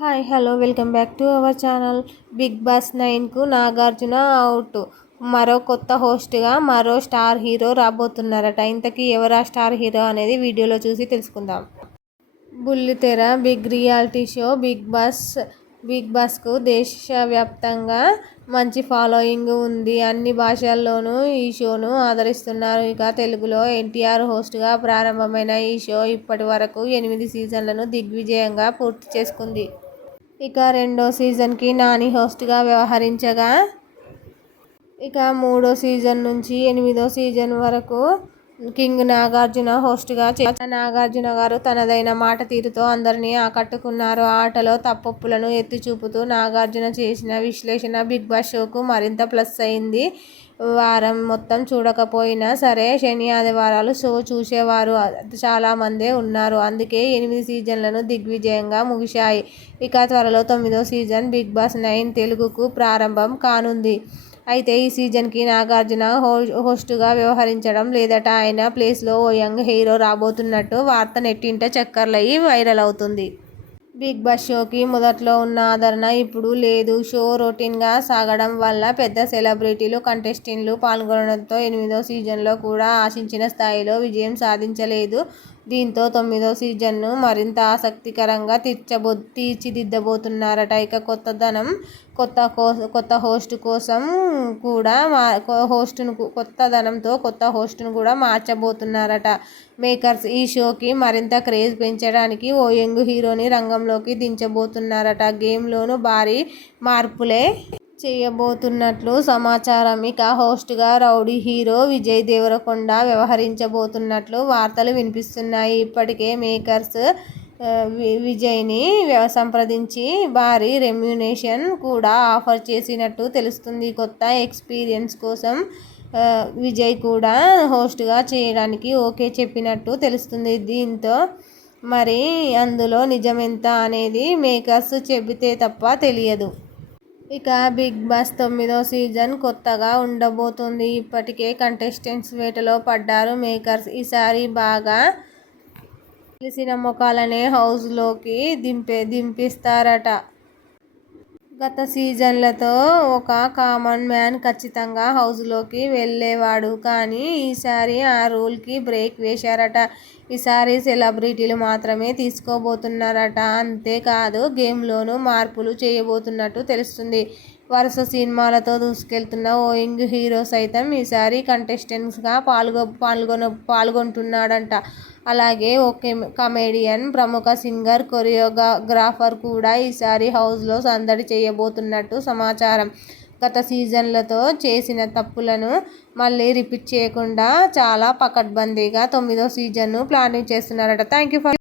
Hi hello welcome back to our channel Bigg Boss నైన్కు Nagarjuna out. మరో కొత్త హోస్ట్గా మరో star hero రాబోతున్నారట. ఇంతకీ ఎవరా స్టార్ హీరో అనేది వీడియోలో చూసి తెలుసుకుందాం. బుల్లితెర big reality show big boss big బాస్కు దేశవ్యాప్తంగా మంచి ఫాలోయింగ్ ఉంది. అన్ని భాషల్లోనూ ఈ షోను ఆదరిస్తున్నారు. ఇక తెలుగులో ఎన్టీఆర్ హోస్ట్గా ప్రారంభమైన ఈ షో ఇప్పటి వరకు ఎనిమిది సీజన్లను దిగ్విజయంగా పూర్తి చేసుకుంది. ఇక రెండో సీజన్కి నాని హోస్ట్గా వ్యవహరించగా ఇక మూడో సీజన్ నుంచి ఎనిమిదో సీజన్ వరకు కింగ్ నాగార్జున హోస్ట్గా నాగార్జున గారు తనదైన మాట తీరుతో అందరినీ ఆకట్టుకున్నారు. ఆటలో తప్పొప్పులను ఎత్తి చూపుతూ నాగార్జున చేసిన విశ్లేషణ బిగ్ బాస్ షోకు మరింత ప్లస్ అయింది. వారం మొత్తం చూడకపోయినా సరే శని ఆదివారాలు షో చూసేవారు. చాలామందే ఉన్నారు. అందుకే ఎనిమిది సీజన్లను దిగ్విజయంగా ముగిశాయి. ఇక త్వరలో తొమ్మిదో సీజన్ బిగ్ బాస్ నైన్ తెలుగుకు ప్రారంభం కానుంది. అయితే ఈ సీజన్కి నాగార్జున హో హోస్టుగా వ్యవహరించడం లేదట. ఆయన ప్లేస్లో ఓ యంగ్ హీరో రాబోతున్నట్టు వార్త నెట్టింట చక్కర్లయ్యి వైరల్ అవుతుంది. బిగ్ బాస్ షోకి మొదట్లో ఉన్న ఆదరణ ఇప్పుడు లేదు. షో రొటీన్గా సాగడం వల్ల పెద్ద సెలబ్రిటీలు కంటెస్టెంట్లు పాల్గొనడంతో ఎనిమిదో సీజన్లో కూడా ఆశించిన స్థాయిలో విజయం సాధించలేదు. దీంతో తొమ్మిదో సీజన్ను మరింత ఆసక్తికరంగా తీర్చబో తీర్చిదిద్దబోతున్నారట. ఇక కొత్తదనం కొత్త కొత్త హోస్ట్ కోసం కూడా మా హోస్ట్ను కొత్తదనంతో కొత్త హోస్ట్ను కూడా మార్చబోతున్నారట. మేకర్స్ ఈ షోకి మరింత క్రేజ్ పెంచడానికి ఓ యంగ్ హీరోని రంగంలోకి దించబోతున్నారట. గేమ్లోనూ భారీ మార్పులే చేయబోతున్నట్లు సమాచారం. ఇక హోస్ట్గా రౌడీ హీరో విజయ్ దేవరకొండ వ్యవహరించబోతున్నట్లు వార్తలు వినిపిస్తున్నాయి. ఇప్పటికే మేకర్స్ విజయ్ని సంప్రదించి భారీ రెమ్యునేషన్ కూడా ఆఫర్ చేసినట్టు తెలుస్తుంది. కొత్త ఎక్స్పీరియన్స్ కోసం విజయ్ కూడా హోస్ట్గా చేయడానికి ఓకే చెప్పినట్టు తెలుస్తుంది. దీంతో మరి అందులో నిజమెంత అనేది మేకర్స్ చెబితే తప్ప తెలియదు. ఇక బిగ్ బాస్ తొమ్మిదో సీజన్ కొత్తగా ఉండబోతుంది. ఇప్పటికే కంటెస్టెంట్స్ వేటలో పడ్డారు మేకర్స్. ఈసారి బాగా తెలిసిన ముఖాలనే హౌస్లోకి దింపే దింపిస్తారట. గత సీజన్లతో ఒక కామన్ మ్యాన్ ఖచ్చితంగా హౌస్లోకి వెళ్ళేవాడు. కానీ ఈసారి ఆ రూల్కి బ్రేక్ వేశారట. ఈసారి సెలబ్రిటీలు మాత్రమే తీసుకోబోతున్నారట. అంతేకాదు గేమ్లోనూ మార్పులు చేయబోతున్నట్టు తెలుస్తుంది. వరుస సినిమాలతో దూసుకెళ్తున్న ఓ యంగ్ హీరో సైతం ఈసారి కంటెస్టెంట్స్గా పాల్గొ పాల్గొన పాల్గొంటున్నాడంట. అలాగే ఓ కమెడియన్ ప్రముఖ సింగర్ కొరియోగ్రాఫర్ కూడా ఈసారి హౌస్లో సందడి చేయబోతున్నట్టు సమాచారం. గత సీజన్లతో చేసిన తప్పులను మళ్ళీ రిపీట్ చేయకుండా చాలా పకడ్బందీగా తొమ్మిదో సీజన్ను ప్లానింగ్ చేస్తున్నారట. Thank you for